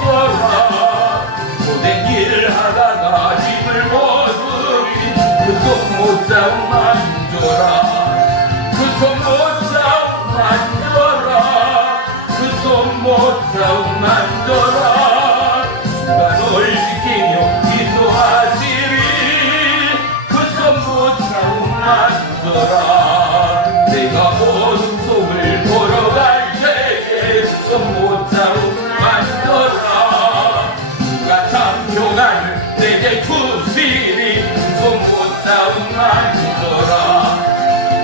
만져라. 고된 길 하다가 힘을 못 주긴 그 손 못 잡 만져라. 그 손 못 잡 만져라. 그 손 못 잡 만져라. 주가 널 지키며 인도하시리. 그 손 못 잡 만져라. 내가 어둠 속을 걸어갈 때에 그 손 못 잡 만져라. 주가 참 평안을 내게 주시리. 그 손 못 잡 만져라.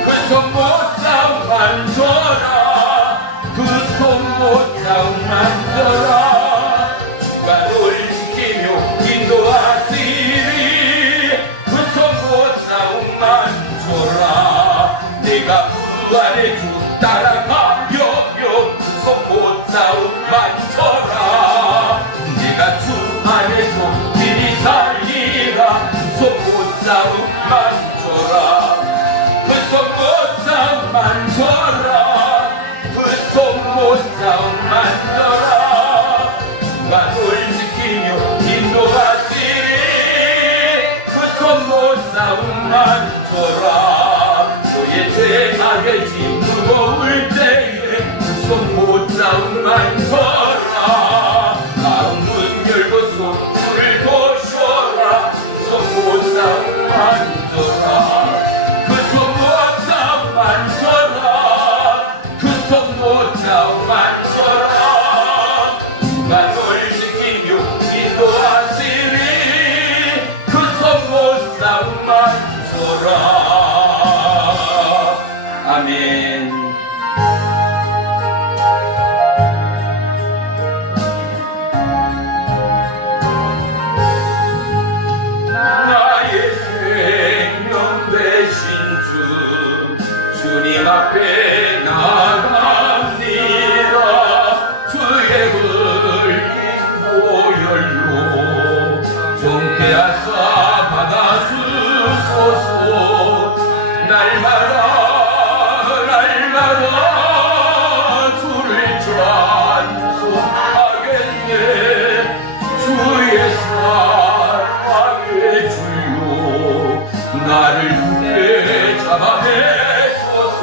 그 손 못 잡 만져라. 그 손 못 잡 만져라. 주가 널 지키며 인도하시리. 그 손 못 잡 만져라. 내가 그 안에 주 따라가며 그 손 못 잡 만져라. 내가 주 안에서 길이 살리라. 그 손 못 잡 만져라. 그 손 못 잡 만져라. 그 손 못 잡 만져라. 주가 널 지키며 인도하시리. 그 손 못 잡 만져라. 너의 죄 악의 짐 무거울 때에 그 손 못 잡 만져라. 마음 문 열고 손을 보셔라. 그 손 못 잡 만져라. 그 손 못 잡 만져라. 그 손 못 잡 만져라. 주가 널 지키며 인도하시리. 그 손 못 잡 만져라. 아멘. 나의 생명 되신 주 주님 앞에 나갑니다. 주의 흘린 보혈로 정케 하사 받아주소서. 날마다 주를 찬송하겠네. 주의 사랑의 주요 나를 굳게 잡아 매소서.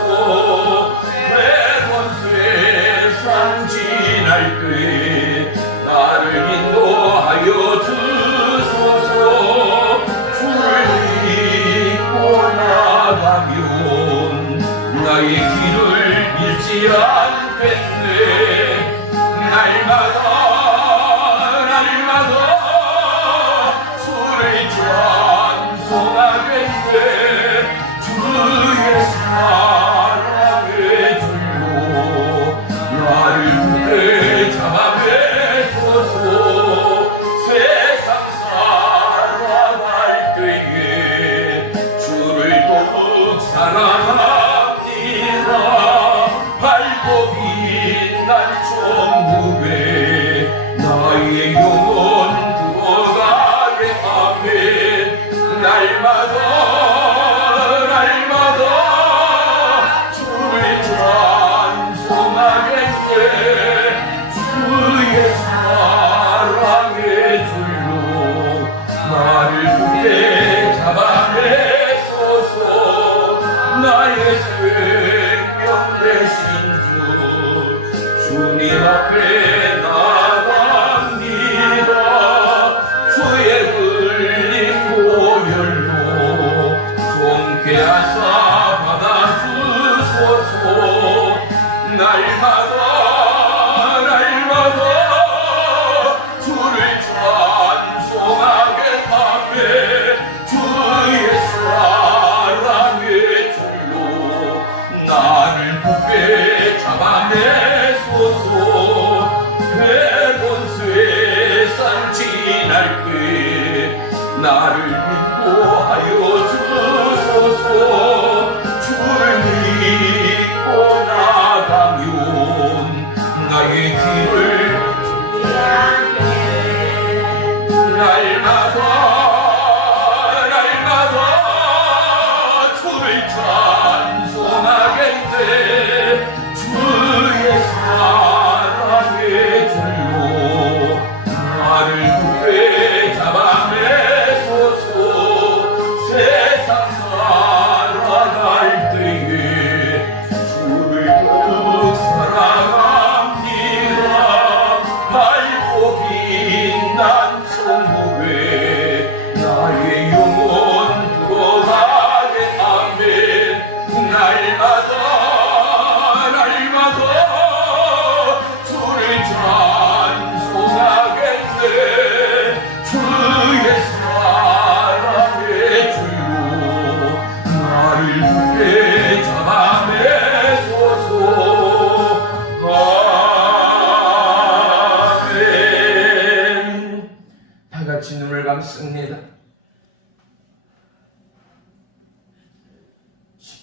매번 세상 지날 때 나를 인도하여 주소서. 주를 믿고 나가면 나의 길을 잃지 않겠네. 날마다 주를 찬송하겠네. 주의 사랑의 줄로 나를 굳게 잡아 매소서. 세상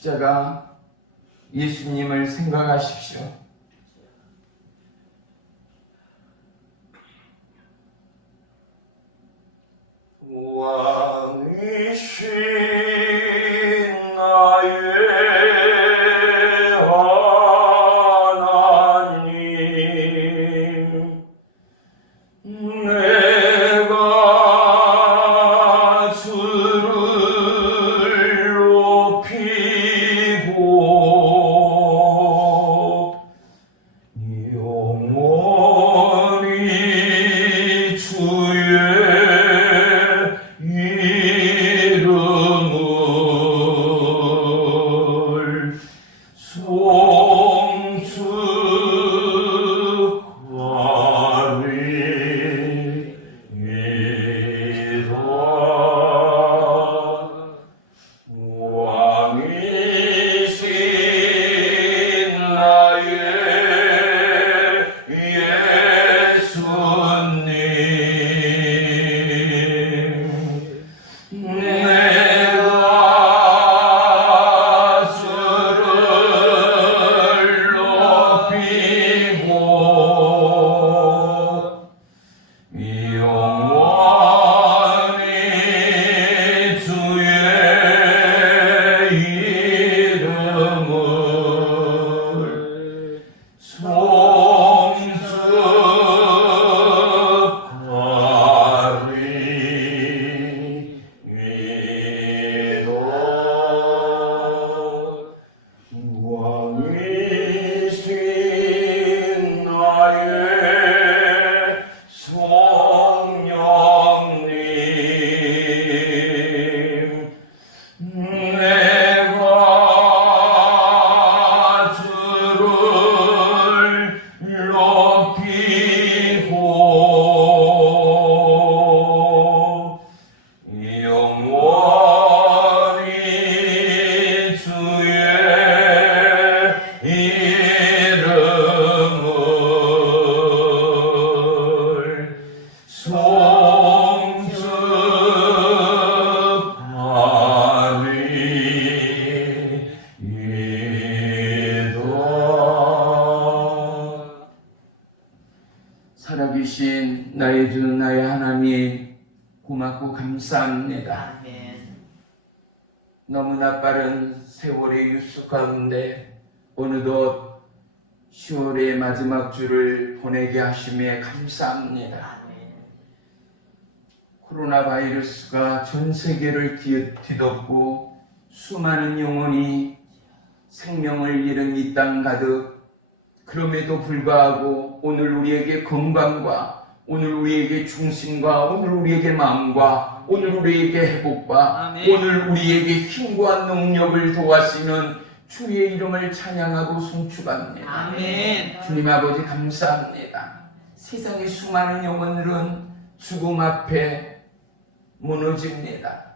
십자가 예수님을 생각하십시오. 왕이신 나의 하나님, 내가 주를 높이고 영원히 주의 이름을 왕이신 나의 예수님, 내가 주를 높이고 영원히 주의 이름을 왕이신 나의 성령님, 내가 주를 높이고 영원히 주의 이름을 송축하리이다. 살아계신 나의 주 나의 하나님, 고맙고 감사합니다. 너무나 빠른 세월의 유수 가운데 어느덧 10월의 마지막 주를 보내게 하심에 감사합니다. 코로나 바이러스가 전 세계를 뒤덮고 수많은 영혼이 생명을 잃은 이 땅 가득, 그럼에도 불구하고 오늘 우리에게 건강과 오늘 우리에게 중심과 오늘 우리에게 마음과 오늘 우리에게 회복과 아멘. 오늘 우리에게 힘과 능력을 도와주시는 주의 이름을 찬양하고 송축합니다. 아멘. 주님 아버지 감사합니다. 세상의 수많은 영혼들은 죽음 앞에 무너집니다.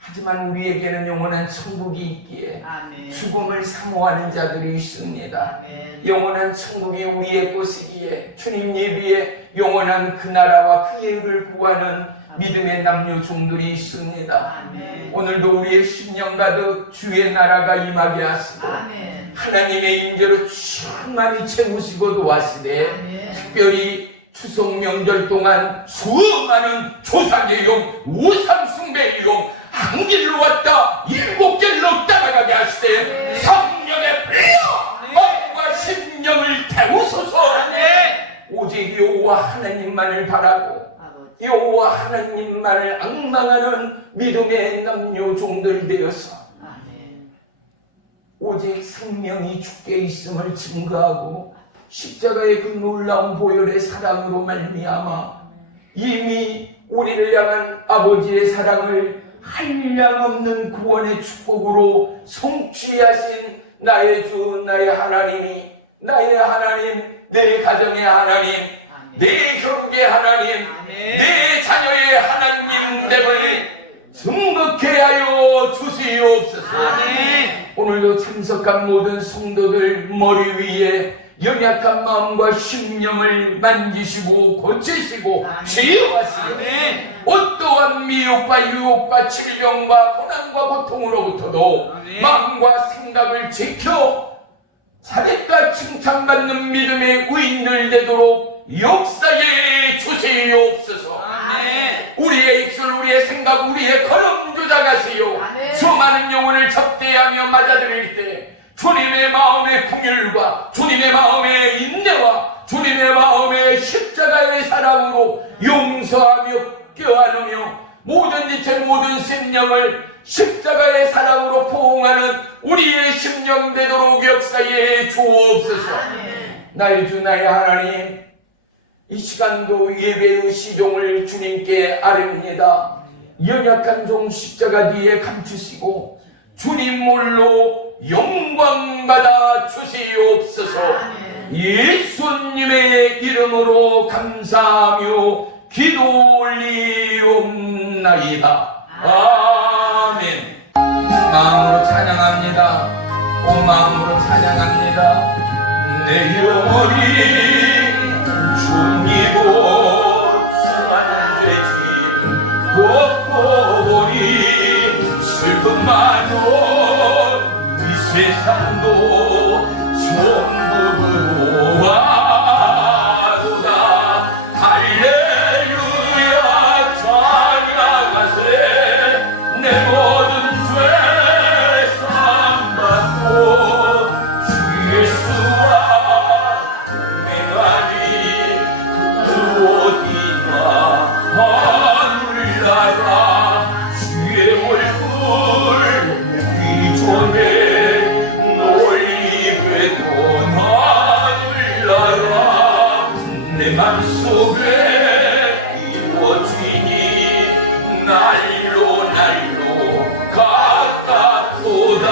하지만 우리에게는 영원한 천국이 있기에 아멘. 죽음을 사모하는 자들이 있습니다. 아멘. 영원한 천국이 우리의 것이기에 주님 예비에 영원한 그 나라와 그의 의를 구하는 믿음의 남녀 종들이 있습니다. 아멘. 오늘도 우리의 심령 가득 주의 나라가 임하게 하시고 아멘. 하나님의 임재로 충만히 채우시고 도와시되 아멘. 특별히 추석 명절 동안 수많은 조상의 용, 우상숭배의 용, 한 길로 왔다 일곱 길로 따라가게 하시되 성령의 불려 마음과 심령을 태우소서. 오직 여호와 하나님만을 바라고 여호와 하나님만을 앙망하는 믿음의 남녀 종들 되어서 아멘. 오직 생명이 주께 있음을 증거하고 십자가의 그 놀라운 보혈의 사랑으로 말미암아 이미 우리를 향한 아버지의 사랑을 한량없는 구원의 축복으로 성취하신 나의 주 나의 하나님이 나의 하나님, 내 가정의 하나님, 내 교육의 하나님, 내 자녀의 하나님됨을 증거케 하여 주시옵소서. 오늘도 참석한 모든 성도들 머리 위에 연약한 마음과 심령을 만지시고 고치시고 치유하시고 어떠한 미혹과 유혹과 질병과 고난과 고통으로부터도 마음과 생각을 지켜 자백과 칭찬받는 믿음의 의인들 되도록 역사에 주시옵소서. 우리의 입술, 우리의 생각, 우리의 걸음 조작하세요. 수많은 영혼을 접대하며 맞아들일 때 주님의 마음의 긍휼과 주님의 마음의 인내와 주님의 마음의 십자가의 사랑으로 용서하며 껴안으며 모든 지체 모든 심령을 십자가의 사랑으로 포옹하는 우리의 심령 되도록 역사에 주옵소서. 나의 주 나의 하나님, 이 시간도 예배의 시종을 주님께 아뢰옵니다. 연약한 종 십자가 뒤에 감추시고 주님 몰로 영광받아 주시옵소서. 예수님의 이름으로 감사하며 기도 올리옵나이다. 아멘. 마음으로 찬양합니다. 온 마음으로 찬양합니다. 내 영혼이 죽이고 수많은 죄짐 걷고 보니 슬픔만은 이 세상도 전부 와도다. 할렐루야 찬양하세. 내 모든 죄 사함받고 주 예수와 동행하니 그 어디나 하늘나라 주의 얼굴 비전에 놀리게도 하늘나라 내 맘속에 이루어지니 날로 날로 가깝도다.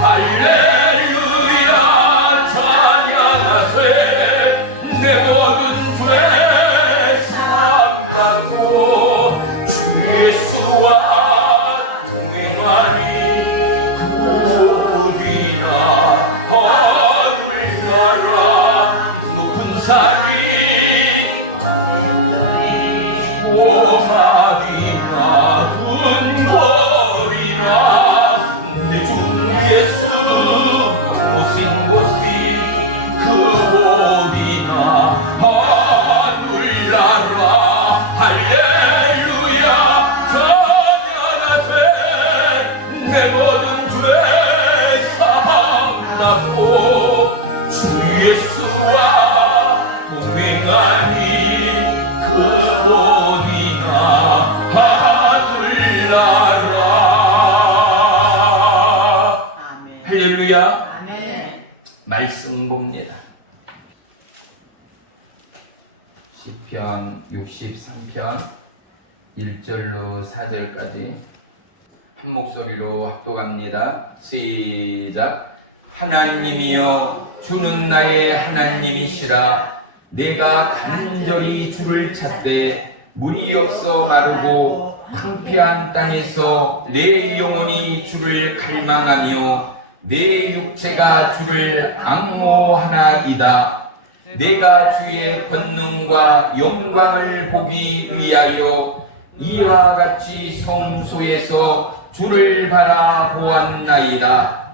할렐루야 찬양하세. 내 모든 죄 사함받고 주 예수와 동행하니 그 어디나 하늘나라 높은 산이 오마비나 근거리나 내 주 예수 오신 곳이 그 어디나 하늘나라. 할렐루야 찬양하세. 내 모든 죄 사함받고 주 예수와 동행하니 그 어디나 하늘나라. 할렐루야. 말씀 봅니다. 시편 63편 1절로 4절까지 한 목소리로 합독합니다. 시작. 하나님이여 주는 나의 하나님이시라. 내가 간절히 주를 찾되 물이 없어 마르고 황폐한 땅에서 내 영혼이 주를 갈망하며 내 육체가 주를 앙모하나이다. 내가 주의 권능과 영광을 보기 위하여 이와 같이 성소에서 주를 바라보았나이다.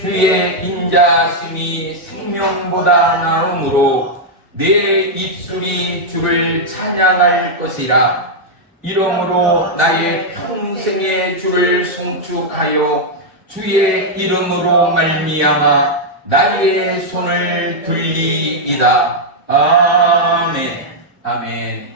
주의 인자심이 생명보다 나음으로 내 입술이 주를 찬양할 것이라. 이러므로 나의 평생의 주를 송축하여 주의 이름으로 말미암아 나의 손을 들리이다. 아멘. 아멘.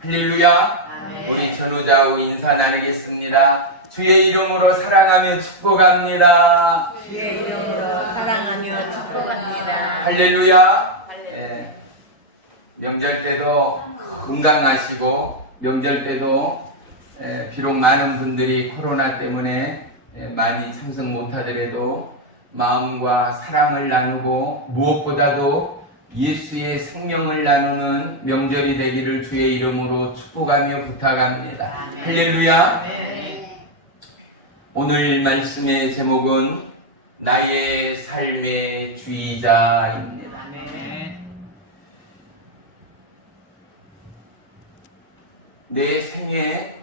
할렐루야. 우리 전우자우 인사 나누겠습니다. 주의 이름으로 사랑하며 축복합니다. 주의 이름으로 사랑하며 축복합니다. 할렐루야. 예, 명절 때도 건강하시고 명절 때도 비록 많은 분들이 코로나 때문에 많이 참석 못하더라도 마음과 사랑을 나누고 무엇보다도 예수의 생명을 나누는 명절이 되기를 주의 이름으로 축복하며 부탁합니다. 할렐루야. 오늘 말씀의 제목은 나의 삶의 주의자입니다. 아멘. 내 생애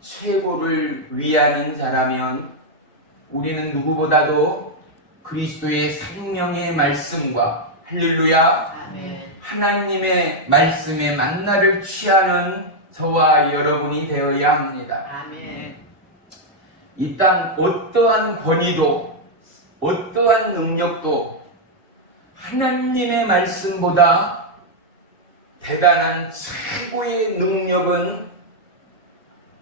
최고를 위하는 자라면 우리는 누구보다도 그리스도의 생명의 말씀과 할렐루야 아멘. 하나님의 말씀의 만나를 취하는 저와 여러분이 되어야 합니다. 아멘. 이 땅 어떠한 권위도 어떠한 능력도 하나님의 말씀보다 대단한 최고의 능력은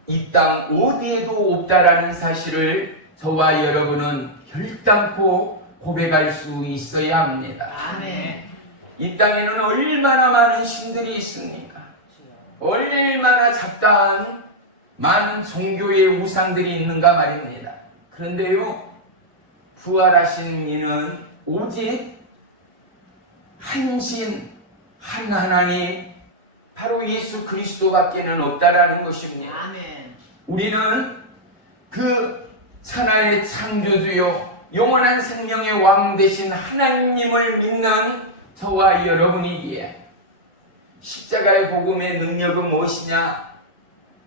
이 땅 어디에도 없다라는 사실을 저와 여러분은 결단코 고백할 수 있어야 합니다. 아멘. 이 땅에는 얼마나 많은 신들이 있습니까? 얼마나 잡다한 많은 종교의 우상들이 있는가 말입니다. 그런데요, 부활하신 이는 오직 한 신, 한 하나님, 바로 예수 그리스도밖에는 없다라는 것입니다. 아멘. 우리는 그 천하의 창조주요 영원한 생명의 왕 되신 하나님을 믿는 저와 여러분이기에 십자가의 복음의 능력은 무엇이냐?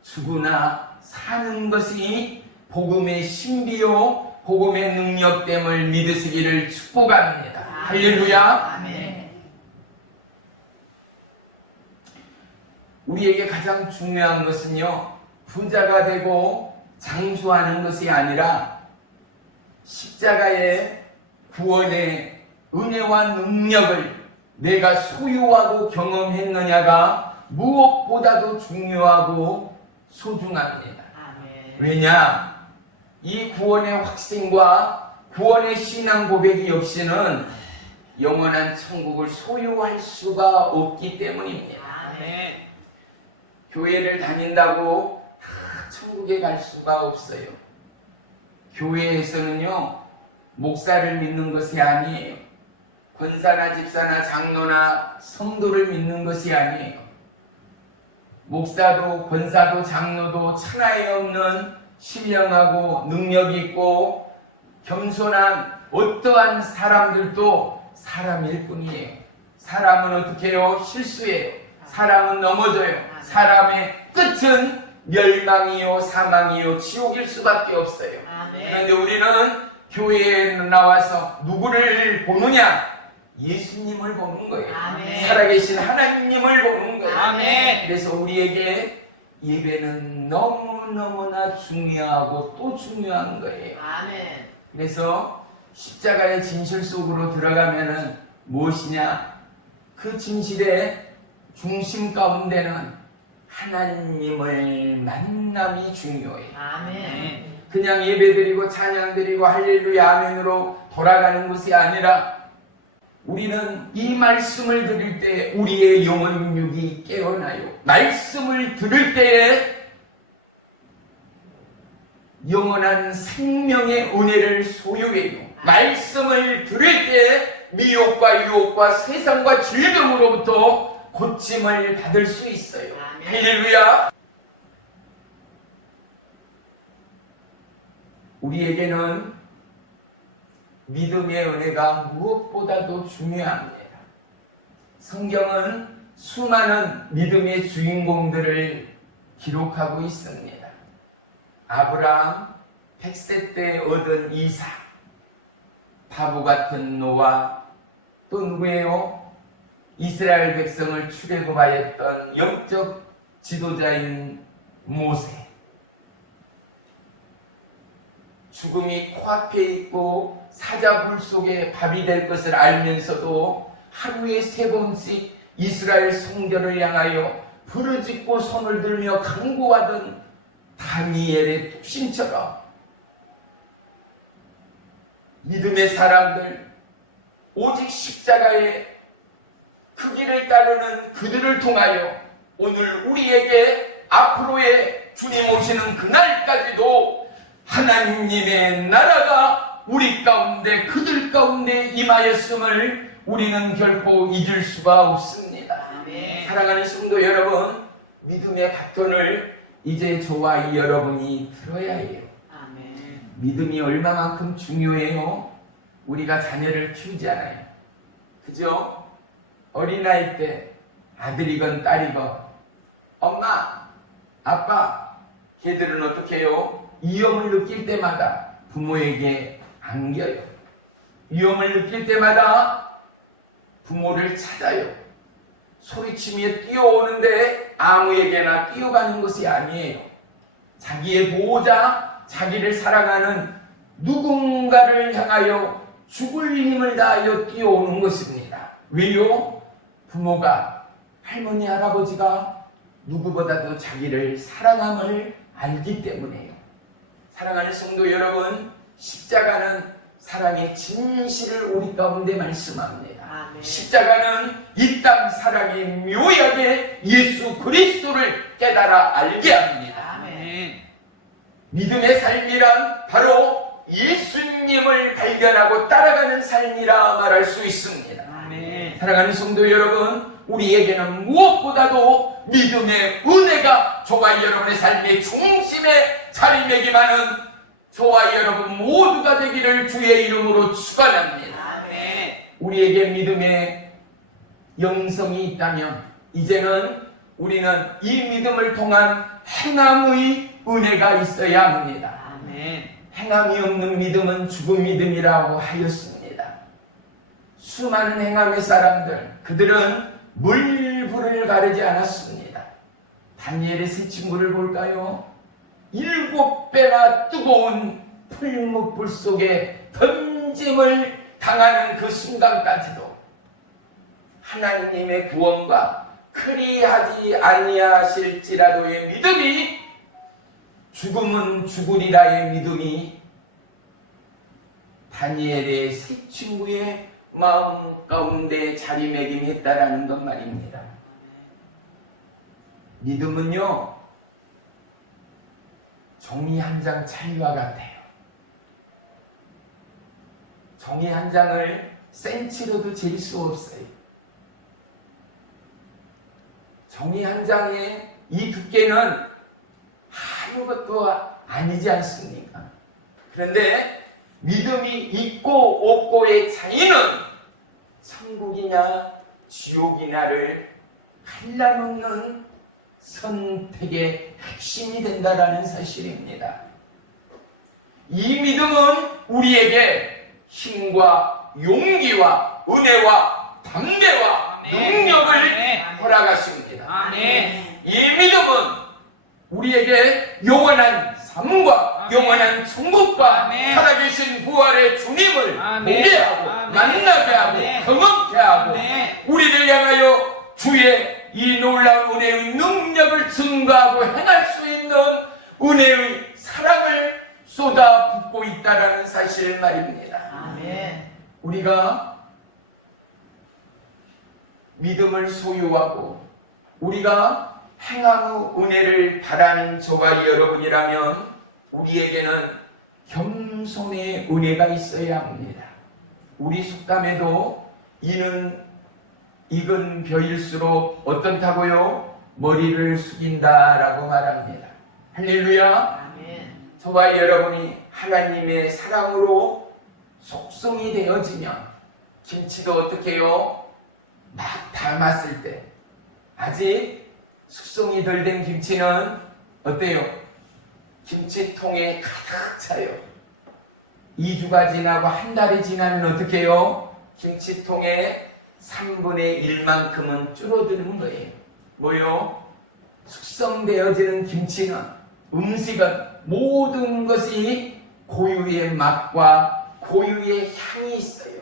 죽으나 사는 것이 복음의 신비요 복음의 능력됨을 믿으시기를 축복합니다. 할렐루야. 아멘. 우리에게 가장 중요한 것은요, 부자가 되고 장수하는 것이 아니라 십자가의 구원의 은혜와 능력을 내가 소유하고 경험했느냐가 무엇보다도 중요하고 소중합니다. 아멘. 왜냐? 이 구원의 확신과 구원의 신앙 고백이 없이는 영원한 천국을 소유할 수가 없기 때문입니다. 아멘. 교회를 다닌다고 다 천국에 갈 수가 없어요. 교회에서는요, 목사를 믿는 것이 아니에요. 권사나 집사나 장로나 성도를 믿는 것이 아니에요. 목사도 권사도 장로도 천하에 없는 신령하고 능력 있고 겸손한 어떠한 사람들도 사람일 뿐이에요. 사람은 어떻게 해요? 실수해요. 사람은 넘어져요. 사람의 끝은 멸망이요 사망이요 지옥일 수밖에 없어요. 아멘. 그런데 우리는 교회에 나와서 누구를 보느냐? 예수님을 보는 거예요. 아멘. 살아계신 하나님을 보는 거예요. 아멘. 그래서 우리에게 예배는 너무너무나 중요하고 또 중요한 거예요. 아멘. 그래서 십자가의 진실 속으로 들어가면은 무엇이냐? 그 진실의 중심 가운데는 하나님을 만남이 중요해요. 아멘. 그냥 예배드리고 찬양드리고 할렐루야 아멘으로 돌아가는 것이 아니라 우리는 이 말씀을 들을 때 우리의 영혼육이 깨어나요. 말씀을 들을 때에 영원한 생명의 은혜를 소유해요. 말씀을 들을 때 미혹과 유혹과 세상과 질병으로부터 고침을 받을 수 있어요. 아멘. 할렐루야. 우리에게는 믿음의 은혜가 무엇보다도 중요합니다. 성경은 수많은 믿음의 주인공들을 기록하고 있습니다. 아브라함, 100세 때 얻은 이삭, 바보 같은 노아, 또 누구예요? 이스라엘 백성을 출애굽하였던 영적 지도자인 모세. 죽음이 코앞에 있고 사자굴 속에 밥이 될 것을 알면서도 하루에 3번씩 이스라엘 성전을 향하여 부르짖고 손을 들며 간구하던 다니엘의 뚝심처럼 믿음의 사람들, 오직 십자가의 그 길을 따르는 그들을 통하여 오늘 우리에게 앞으로의 주님 오시는 그날까지도 하나님의 나라가 우리 가운데 그들 가운데 임하였음을 우리는 결코 잊을 수가 없습니다. 아멘. 사랑하는 성도 여러분, 믿음의 바톤을 이제 저와 여러분이 들어야 해요. 아멘. 믿음이 얼마만큼 중요해요? 우리가 자녀를 키우잖아요. 그죠? 어린아이 때 아들이건 딸이건 엄마, 아빠, 걔들은 어떻게 해요? 위험을 느낄 때마다 부모에게 안겨요. 위험을 느낄 때마다 부모를 찾아요. 소리치며 뛰어오는데 아무에게나 뛰어가는 것이 아니에요. 자기의 보호자, 자기를 사랑하는 누군가를 향하여 죽을 힘을 다하여 뛰어오는 것입니다. 왜요? 부모가, 할머니, 할아버지가 누구보다도 자기를 사랑함을 알기 때문에요. 사랑하는 성도 여러분, 십자가는 사랑의 진실을 우리 가운데 말씀합니다. 아멘. 십자가는 이 땅 사랑의 묘약에 예수 그리스도를 깨달아 알게 합니다. 아멘. 믿음의 삶이란 바로 예수님을 발견하고 따라가는 삶이라 말할 수 있습니다. 아멘. 사랑하는 성도 여러분, 우리에게는 무엇보다도 믿음의 은혜가 저와 여러분의 삶의 중심에 자리매김하는 저와 여러분 모두가 되기를 주의 이름으로 축원합니다. 아멘. 우리에게 믿음의 영성이 있다면 이제는 우리는 이 믿음을 통한 행함의 은혜가 있어야 합니다. 아멘. 행함이 없는 믿음은 죽은 믿음이라고 하였습니다. 수많은 행함의 사람들, 그들은 물불을 가리지 않았습니다. 다니엘의 세 친구를 볼까요? 7배나 뜨거운 풀무불 속에 던짐을 당하는 그 순간까지도 하나님의 구원과 그리하지 아니하실지라도의 믿음이, 죽음은 죽으리라의 믿음이 다니엘의 세 친구의 마음 가운데 자리매김했다라는 것 말입니다. 믿음은요, 종이 한 장 차이와 같아요. 종이 한 장을 센치로도 잴 수 없어요. 종이 한 장의 이 두께는 아무것도 아니지 않습니까? 그런데 믿음이 있고 없고의 차이는 천국이냐 지옥이냐를 갈라놓는 선택의 핵심이 된다라는 사실입니다. 이 믿음은 우리에게 힘과 용기와 은혜와 담대와 능력을 허락하십니다. 아멘. 이 믿음은 우리에게 영원한 삶과 영원한 천국과 아멘. 살아계신 부활의 주님을 아멘. 보게 하고 아멘. 만나게 하고 아멘. 경험케 하고 아멘. 우리를 향하여 주의 이 놀라운 은혜의 능력을 증거하고 행할 수 있는 은혜의 사랑을 쏟아붓고 있다라는 사실 말입니다. 아멘. 우리가 믿음을 소유하고 우리가 행함의 은혜를 바라는 저와 여러분이라면 우리에게는 겸손의 은혜가 있어야 합니다. 우리 속담에도 이는 익은 벼일수록 어떻다고요? 머리를 숙인다라고 말합니다. 할렐루야. 아멘. 저와 여러분이 하나님의 사랑으로 속성이 되어지면 김치도 어떻게 해요? 막 담았을 때 아직 숙성이 덜 된 김치는 어때요? 김치통에 가득 차요. 2주가 지나고 한 달이 지나면 어떻게 해요? 김치통에 3분의 1만큼은 줄어드는 거예요. 뭐요? 숙성되어지는 김치는, 음식은 모든 것이 고유의 맛과 고유의 향이 있어요.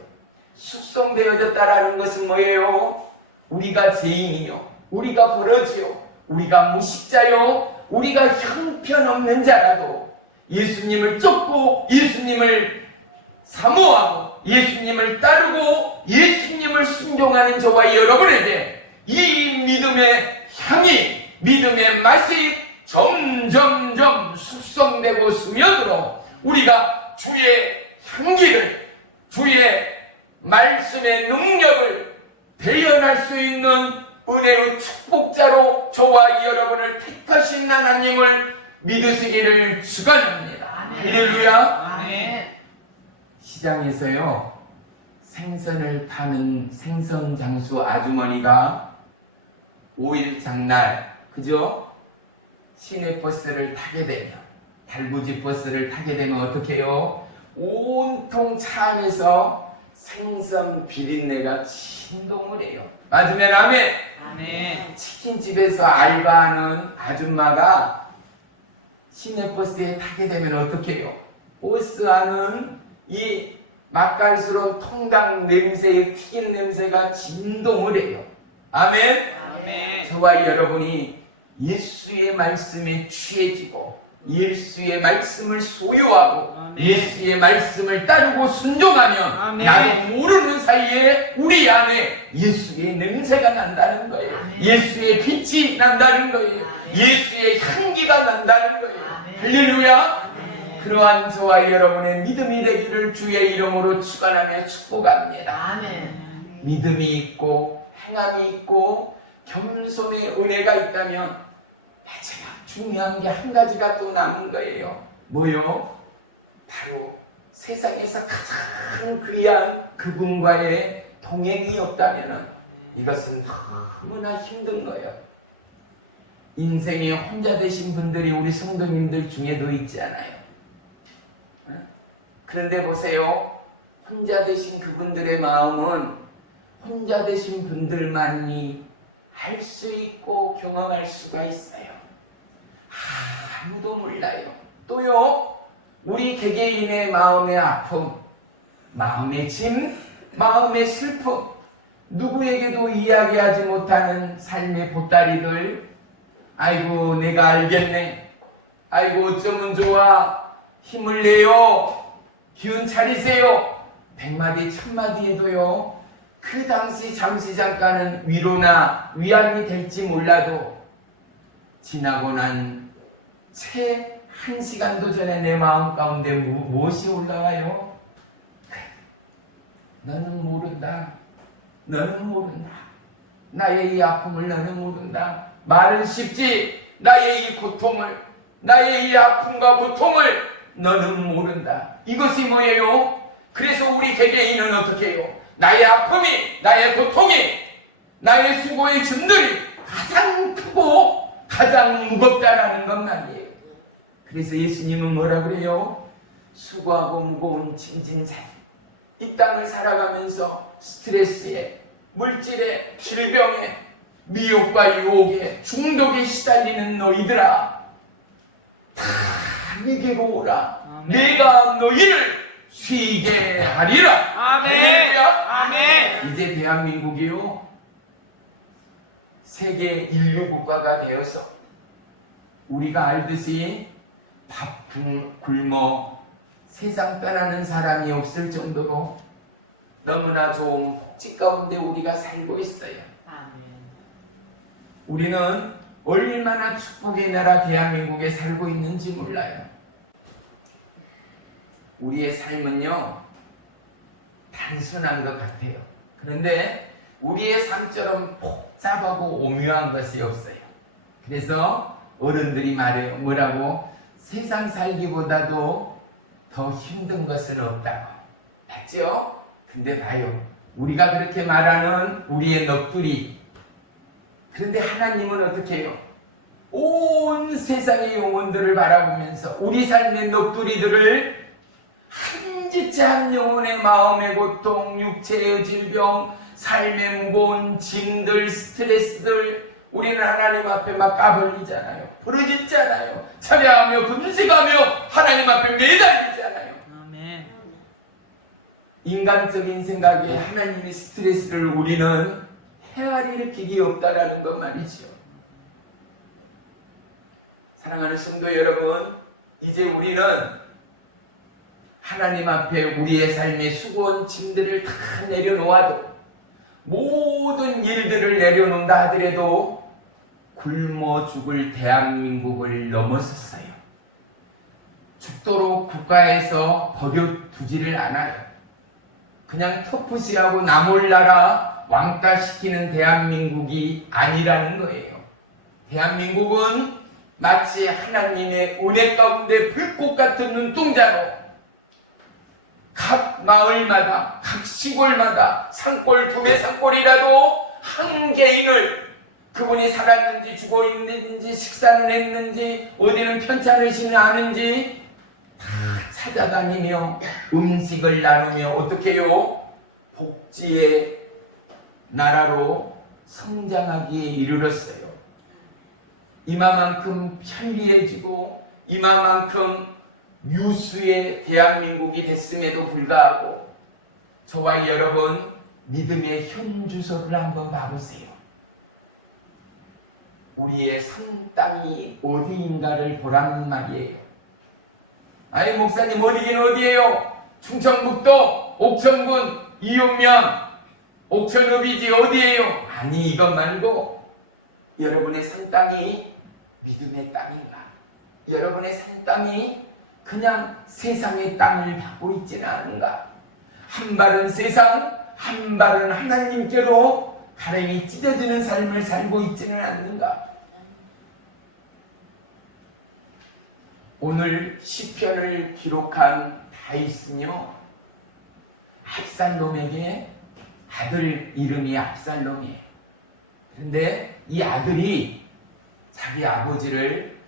숙성되어졌다라는 것은 뭐예요? 우리가 죄인이요, 우리가 버러지요, 우리가 무식자요, 우리가 형편없는 자라도 예수님을 쫓고 예수님을 사모하고 예수님을 따르고 예수님을 순종하는 저와 여러분에게 이 믿음의 향이, 믿음의 맛이 점점점 숙성되고 스며들어 우리가 주의 향기를, 주의 말씀의 능력을 대연할 수 있는 은혜의 축복자로 저와 여러분을 택하신 하나님을 믿으시기를 축원합니다. 할렐루야. 아멘. 시장에서요, 생선을 파는 생선 장수 아주머니가 5일 장날, 그죠? 시내버스를 타게 되면, 달구지 버스를 타게 되면 어떻게 해요? 온통 차 안에서 생선 비린내가 진동을 해요. 맞으면 아멘! 아멘. 치킨집에서 알바하는 아줌마가 시내버스에 타게 되면 어떻게 해요? 버스 안은 이 맛깔스러운 통닭 냄새에 튀긴 냄새가 진동을 해요. 아멘? 아멘. 저와 여러분이 예수의 말씀에 취해지고 예수의 말씀을 소유하고 아멘. 예수의 말씀을 따르고 순종하면 아멘. 나도 모르는 사이에 우리 안에 예수의 냄새가 난다는 거예요. 아멘. 예수의 빛이 난다는 거예요. 아멘. 예수의 향기가 난다는 거예요. 아멘. 할렐루야. 아멘. 그러한 저와 여러분의 믿음이 되기를 주의 이름으로 축원하며 축복합니다. 아멘. 믿음이 있고 행함이 있고 겸손의 은혜가 있다면 마지막 중요한 게 한 가지가 또 남은 거예요. 뭐요? 바로 세상에서 가장 귀한 그분과의 동행이 없다면 이것은 너무나 힘든 거예요. 인생에 혼자 되신 분들이 우리 성도님들 중에도 있지 않아요. 그런데 보세요. 혼자 되신 그분들의 마음은 혼자 되신 분들만이 할 수 있고 경험할 수가 있어요. 아무도 몰라요. 또요, 우리 개개인의 마음의 아픔, 마음의 짐, 마음의 슬픔, 누구에게도 이야기하지 못하는 삶의 보따리들, 아이고 내가 알겠네, 아이고 어쩌면 좋아, 힘을 내요, 기운 차리세요, 100마디 1000마디에도요 그 당시 잠시 잠깐은 위로나 위안이 될지 몰라도 지나고 난 채 1시간도 전에 내 마음 가운데 무엇이 올라와요? 너는 모른다. 너는 모른다. 나의 이 아픔을 너는 모른다. 말은 쉽지. 나의 이 고통을, 나의 이 아픔과 고통을 너는 모른다. 이것이 뭐예요? 그래서 우리 개개인은 어떻게 해요? 나의 아픔이, 나의 고통이, 나의 수고의 짐들이 가장 크고 가장 무겁다라는 것 말이에요. 그래서 예수님은 뭐라 그래요? 수고하고 무거운 짐진 자들, 이 땅을 살아가면서 스트레스에, 물질에, 질병에, 미혹과 유혹에, 중독에 시달리는 너희들아, 다 내게로 오라. 아멘. 내가 너희를 쉬게 하리라. 아멘. 할렐루야. 아멘. 이제 대한민국이요 세계 인류 국가가 되어서 우리가 알듯이 밥 굶어 세상 떠나는 사람이 없을 정도로 너무나 좋은 복지 가운데 우리가 살고 있어요. 아멘. 우리는 얼마나 축복의 나라 대한민국에 살고 있는지 몰라요. 우리의 삶은요 단순한 것 같아요. 그런데 우리의 삶처럼 복잡하고 오묘한 것이 없어요. 그래서 어른들이 말해요. 뭐라고? 세상 살기보다도 더 힘든 것은 없다고. 맞죠? 근데 봐요. 우리가 그렇게 말하는 우리의 넋두리. 그런데 하나님은 어떻게 해요? 온 세상의 영혼들을 바라보면서 우리 삶의 넋두리들을 한 지체 한 영혼의 마음의 고통, 육체의 질병, 삶의 무거운 짐들, 스트레스들 우리는 하나님 앞에 막 까불리잖아요. 부르짖잖아요. 찬양하며 금식하며 하나님 앞에 매달리잖아요. 아멘. 인간적인 생각에 하나님의 스트레스를 우리는 헤아릴 길이 없다라는 것 말이죠. 사랑하는 성도 여러분, 이제 우리는 하나님 앞에 우리의 삶의 수고한 짐들을 다 내려놓아도 모든 일들을 내려놓는다 하더라도 굶어 죽을 대한민국을 넘어섰어요. 죽도록 국가에서 버려두지를 않아요. 그냥 터프시하고 나몰라라 왕따시키는 대한민국이 아니라는 거예요. 대한민국은 마치 하나님의 은혜 가운데 불꽃 같은 눈동자로 각 마을마다 각 시골마다 산골, 두매 산골이라도 한 개인을 그분이 살았는지 죽어 있는지 식사는 했는지 어디는 편찮으시는 않은지 다 찾아다니며 음식을 나누며 어떻게 해요? 복지의 나라로 성장하기에 이르렀어요. 이마만큼 편리해지고 이마만큼 유수의 대한민국이 됐음에도 불구하고 저와 여러분 믿음의 현주소를 한번 봐보세요. 우리의 산 땅이 어디인가를 보라는 말이에요. 아니 목사님 어디긴 어디예요? 충청북도 옥천군 이육면 옥천읍이지 어디예요? 아니 이것 말고 여러분의 산 땅이 믿음의 땅인가? 여러분의 산 땅이 그냥 세상의 땅을 받고 있지는 않은가? 한 발은 세상, 한 발은 하나님께로 가랭이 찢어지는 삶을 살고 있지는 않는가? 오늘 시편을 기록한 다윗은요, 압살롬에게 아들 이름이 압살롬이에요. 그런데 이 아들이 자기 아버지를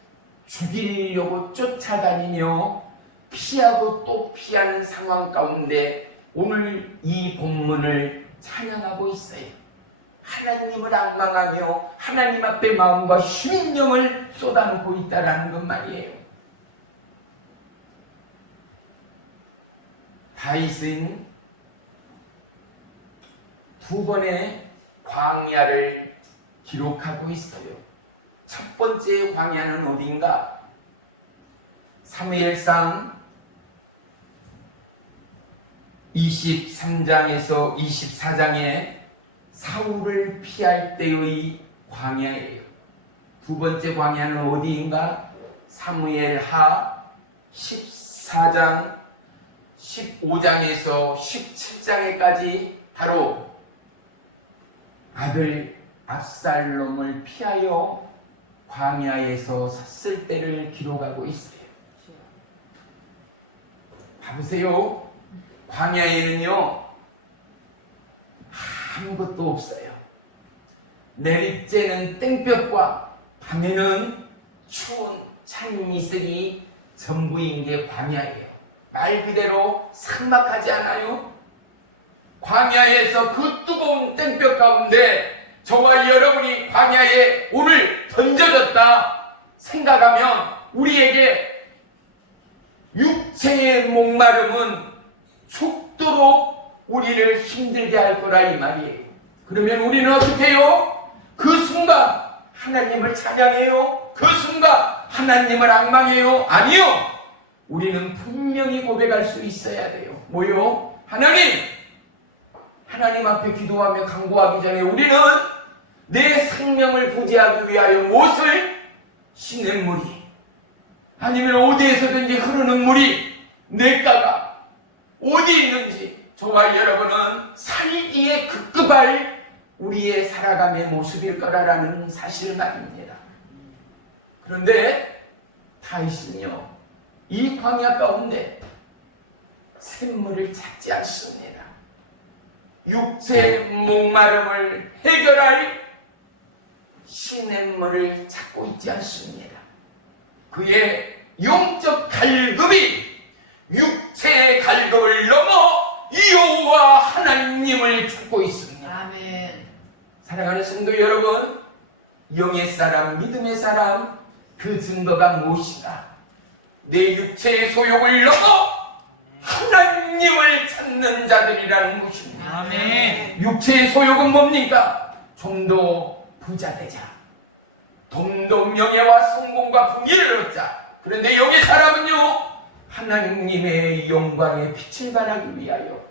죽이려고 쫓아다니며 피하고 또 피하는 상황 가운데 오늘 이 본문을 찬양하고 있어요. 하나님을 앙망하며 하나님 앞에 마음과 심령을 쏟아놓고 있다라는 것 말이에요. 다윗은 두 번의 광야를 기록하고 있어요. 첫 번째 광야는 어디인가? 사무엘상 23장에서 24장에 사울을 피할 때의 광야예요. 두 번째 광야는 어디인가? 사무엘하 14장 15장에서 17장에까지 바로 아들 압살롬을 피하여 광야에서 섰을 때를 기록하고 있어요. 봐보세요. 광야에는요 아무것도 없어요. 내리쬐는 땡볕과 밤에는 추운 찬 이슬이 전부인 게 광야예요. 말 그대로 삭막하지 않아요? 광야에서 그 뜨거운 땡볕 가운데 저와 여러분이 광야에 오늘 던져졌다 생각하면 우리에게 육체의 목마름은 죽도록 우리를 힘들게 할 거라 이 말이에요. 그러면 우리는 어떻게 해요? 그 순간 하나님을 찬양해요? 그 순간 하나님을 앙망해요? 아니요! 우리는 분명히 고백할 수 있어야 돼요. 뭐요? 하나님 앞에 기도하며 간구하기 전에 우리는 내 생명을 부지하기 위하여 무엇을? 시냇물이 아니면 어디에서든지 흐르는 물이 냇가가 어디 있는지 저와 여러분은 살기에 급급할 우리의 살아감의 모습일 거라는 사실 말입니다. 그런데 다윗은요 이 광야 가운데 샘물을 찾지 않습니다. 육체의 목마름을 해결할 시냇물을 찾고 있지 않습니다. 그의 영적 갈급이 육체의 갈급을 넘어 여호와 하나님을 찾고 있습니다. 아멘. 사랑하는 성도 여러분, 영의 사람, 믿음의 사람, 그 증거가 무엇인가? 내 육체의 소욕을 넘어 하나님을 찾는 자들이라는 것입니다. 아멘. 육체의 소욕은 뭡니까? 좀 더 부자 되자, 좀 더 명예와 성공과 풍기를 얻자. 그런데 영의 사람은요 하나님의 영광의 빛을 발하기 위하여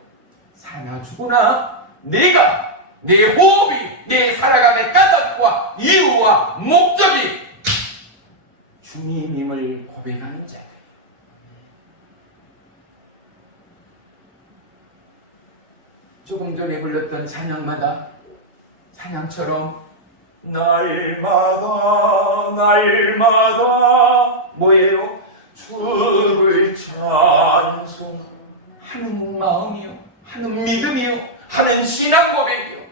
사나 죽으나 내가 내 호흡이 내 살아감의 까닭과 이유와 목적이 주님임을 고백하는 자들. 조금 전에 불렀던 찬양마다 찬양처럼 날마다 뭐예요? 주를 찬송하는 마음이요 하는 믿음이요, 하는 신앙 고백이요.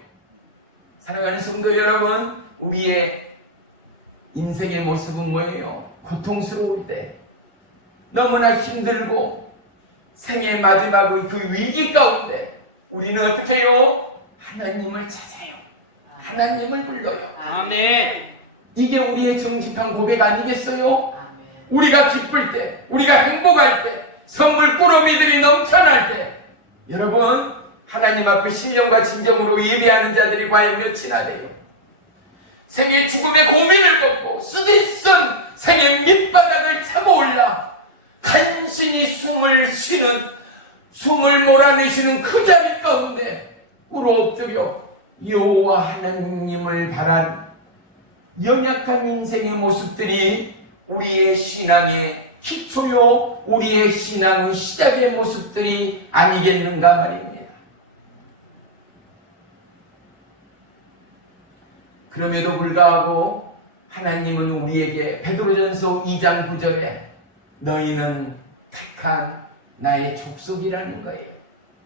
사랑하는 성도 여러분, 우리의 인생의 모습은 뭐예요? 고통스러울 때, 너무나 힘들고 생의 마지막의 그 위기 가운데 우리는 어떻게 해요? 하나님을 찾아요. 하나님을 불러요. 아멘. 이게 우리의 정직한 고백 아니겠어요? 우리가 기쁠 때, 우리가 행복할 때, 선물 꾸러미들이 넘쳐날 때, 여러분, 하나님 앞에 신령과 진정으로 예배하는 자들이 과연 몇이나 돼요? 생의 죽음의 고민을 걷고 쓰디쓴 생의 밑바닥을 차고 올라 간신히 숨을 몰아내시는 그 자리 가운데 꿇어 엎드려 여호와 하나님을 바란 연약한 인생의 모습들이 우리의 신앙의 기초요, 우리의 신앙의 시작의 모습들이 아니겠는가 말입니다. 그럼에도 불구하고 하나님은 우리에게 베드로전서 2장 9절에 너희는 택한 나의 족속이라는 거예요.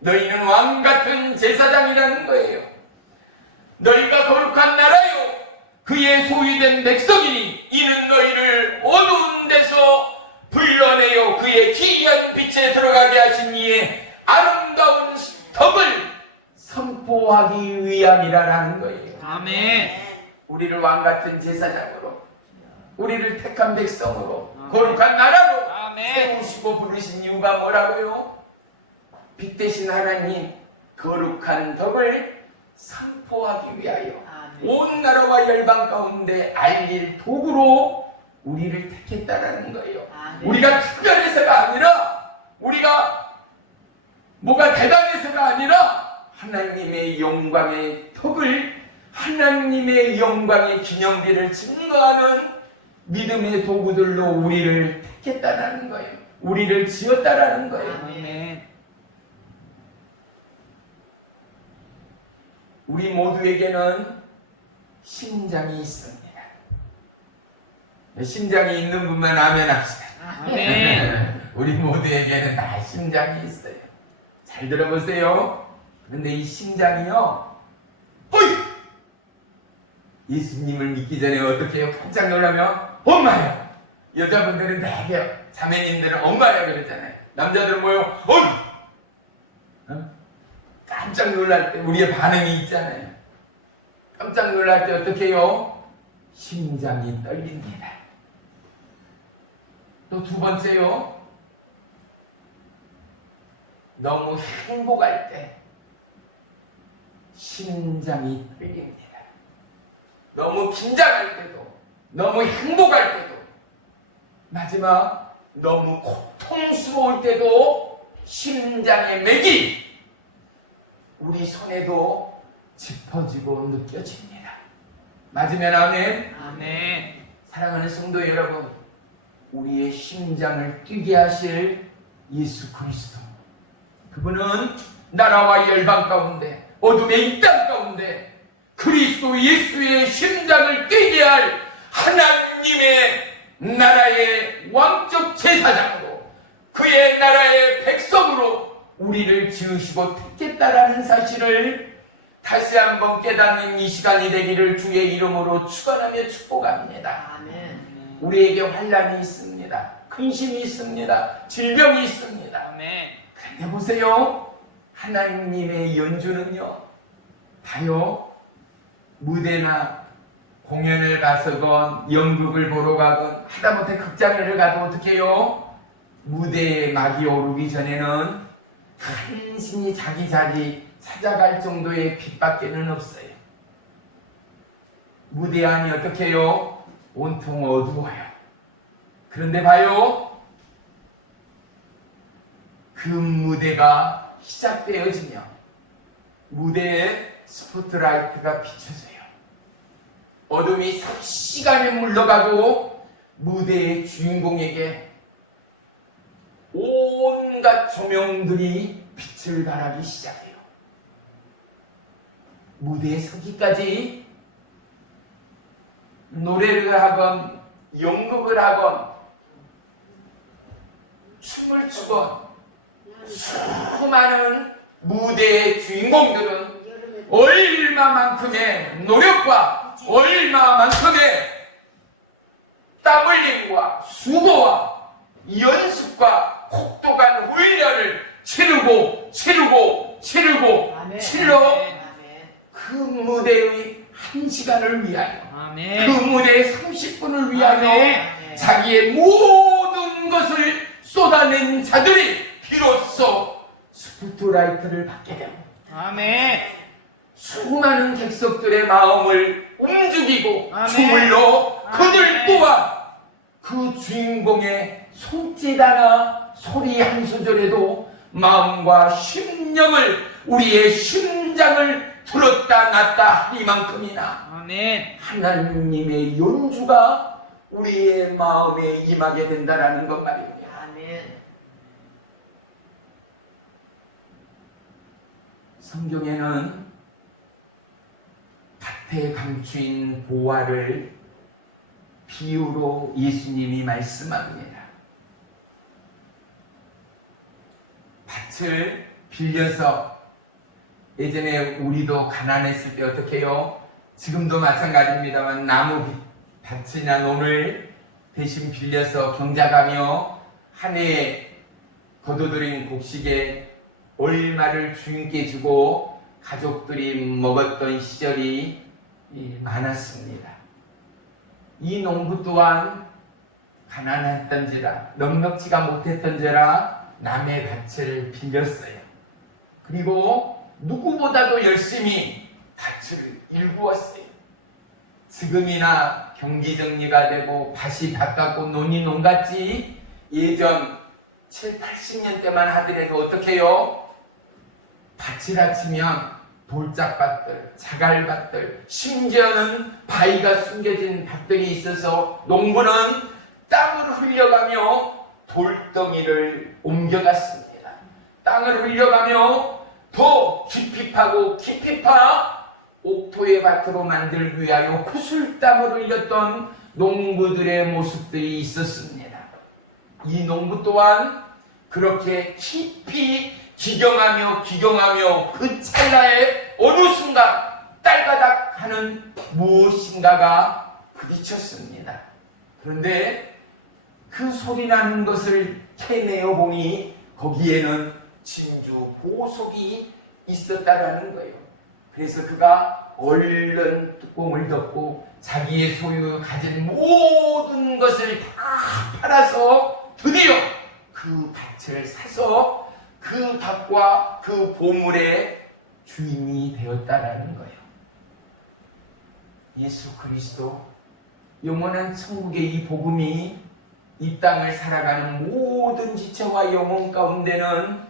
너희는 왕같은 제사장이라는 거예요. 너희가 거룩한 나라요, 그의 소유된 백성이니 이는 너희를 어두운 데서 불러내어 그의 기이한 빛에 들어가게 하신 이의 아름다운 덕을 선포하기 위함이라는 거예요. 아멘. 우리를 왕같은 제사장으로, 우리를 택한 백성으로, 거룩한 나라로 아멘. 세우시고 부르신 이유가 뭐라고요? 빛 대신 하나님 거룩한 덕을 선포하기 위하여 온 나라와 열방 가운데 알릴 도구로 우리를 택했다라는 거예요. 우리가 특별해서가 아니라, 우리가 뭐가 대단해서가 아니라 하나님의 영광의 덕을, 하나님의 영광의 기념비를 증거하는 믿음의 도구들로 우리를 택했다라는 거예요. 우리를 지었다라는 거예요. 아멘. 우리 모두에게는 심장이 있습니다. 심장이 있는 분만 아멘 합시다. 아멘. 우리 모두에게는 다 심장이 있어요. 잘 들어보세요. 그런데 이 심장이요, 어이! 예수님을 믿기 전에 어떻게 해요? 깜짝 놀라면 엄마야. 여자분들은 되게, 자매님들은 엄마야 그러잖아요. 남자들은 뭐요? 어이! 어? 깜짝 놀랄 때 우리의 반응이 있잖아요. 깜짝 놀랄 때 어떻게 해요? 심장이 떨립니다. 또 두 번째요, 너무 행복할 때 심장이 떨립니다. 너무 긴장할 때도, 너무 행복할 때도, 마지막 너무 고통스러울 때도 심장의 맥이 우리 손에도 짚어지고 느껴집니다. 맞으면 아멘. 아멘. 사랑하는 성도 여러분, 우리의 심장을 뛰게 하실 예수 그리스도, 그분은 나라와 열방 가운데, 어둠의 이 땅 가운데 그리스도 예수의 심장을 뛰게 할 하나님의 나라의 왕적 제사장으로, 그의 나라의 백성으로 우리를 지으시고 택했다라는 사실을 다시 한번 깨닫는 이 시간이 되기를 주의 이름으로 축원하며 축복합니다. 아멘. 우리에게 환난이 있습니다. 근심이 있습니다. 질병이 있습니다. 아멘. 근데 보세요, 하나님의 연주는요, 봐요, 무대나 공연을 가서건 연극을 보러 가건 하다못해 극장을 가도 어떻게 해요? 무대에 막이 오르기 전에는 간신히 자기 자리 찾아갈 정도의 빛밖에는 없어요. 무대 안이 어떻게 해요? 온통 어두워요. 그런데 봐요, 그 무대가 시작되어지며 무대에 스포트라이트가 비춰져요. 어둠이 삽시간에 물러가고 무대의 주인공에게 온갖 조명들이 빛을 발하기 시작해요. 무대에 서기까지 노래를 하건 연극을 하건 춤을 추건 수많은 무대의 주인공들은 얼마만큼의 노력과 얼마만큼의 땀 흘림과 수고와 연습과 혹독한 훈련을 치르고 그 무대의 1시간을 위하여 그 아멘. 무대의 30분을 위하여 아멘. 자기의 모든 것을 쏟아낸 자들이 비로소 스포트라이트를 받게 되고 아멘. 수많은 객석들의 마음을 움직이고 아멘. 춤을 넣어 그들 아멘. 또한 그 주인공의 손짓 하나 소리 한 소절에도 마음과 심령을 우리의 심장을 들었다 놨다 하리만큼이나 아멘. 하나님의 연주가 우리의 마음에 임하게 된다라는 것 말입니다. 성경에는 밭에 감추인 보화를 비유로 예수님이 말씀합니다. 밭을 빌려서 예전에 우리도 가난했을 때 어떻게 해요? 지금도 마찬가지입니다만 나무 밭이나 논을 대신 빌려서 경작하며 한 해에 거둬들인 곡식에 얼마를 주인께 주고 가족들이 먹었던 시절이 많았습니다. 이 농부 또한 가난했던지라 넉넉지가 못했던지라 남의 밭을 빌렸어요. 그리고 누구보다도 열심히 밭을 일구었어요. 지금이나 경기 정리가 되고 밭이 밭 같고 논이 논 같지 예전 7, 80년 때만 하더라도 어떻게 해요? 밭이라 치면 돌짝밭들, 자갈밭들, 심지어는 바위가 숨겨진 밭들이 있어서 농부는 땅을 흘려가며 돌덩이를 옮겨갔습니다. 땅을 흘려가며 더 깊이 파고 깊이 파 옥토의 밭으로 만들기 위하여 구슬땀을 흘렸던 농부들의 모습들이 있었습니다. 이 농부 또한 그렇게 깊이 기경하며 그 찰나에 어느 순간 딸바닥 하는 무엇인가가 부딪혔습니다. 그런데 그 소리 나는 것을 캐내어 보니 거기에는 진주 보석이 있었다라는 거예요. 그래서 그가 얼른 뚜껑을 덮고 자기의 소유 가진 모든 것을 다 팔아서 드디어 그 밭을 사서 그 밭과 그 보물의 주인이 되었다라는 거예요. 예수 그리스도 영원한 천국의 이 복음이 이 땅을 살아가는 모든 지체와 영혼 가운데는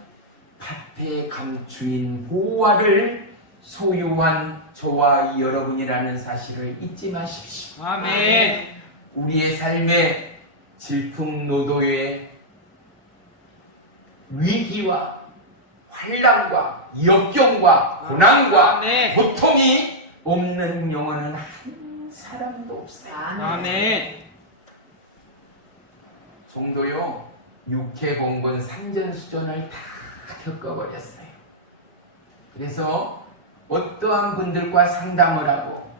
밭에 감추인 보화를 소유한 저와 여러분이라는 사실을 잊지 마십시오. 아멘. 우리의 삶의 질풍노도의 위기와 환난과 역경과 고난과 아멘. 고통이 없는 영혼은 한 사람도 없어요. 아멘. 종도요 육해공건 산전수전을 다 겪어버렸어요. 그래서 어떠한 분들과 상담을 하고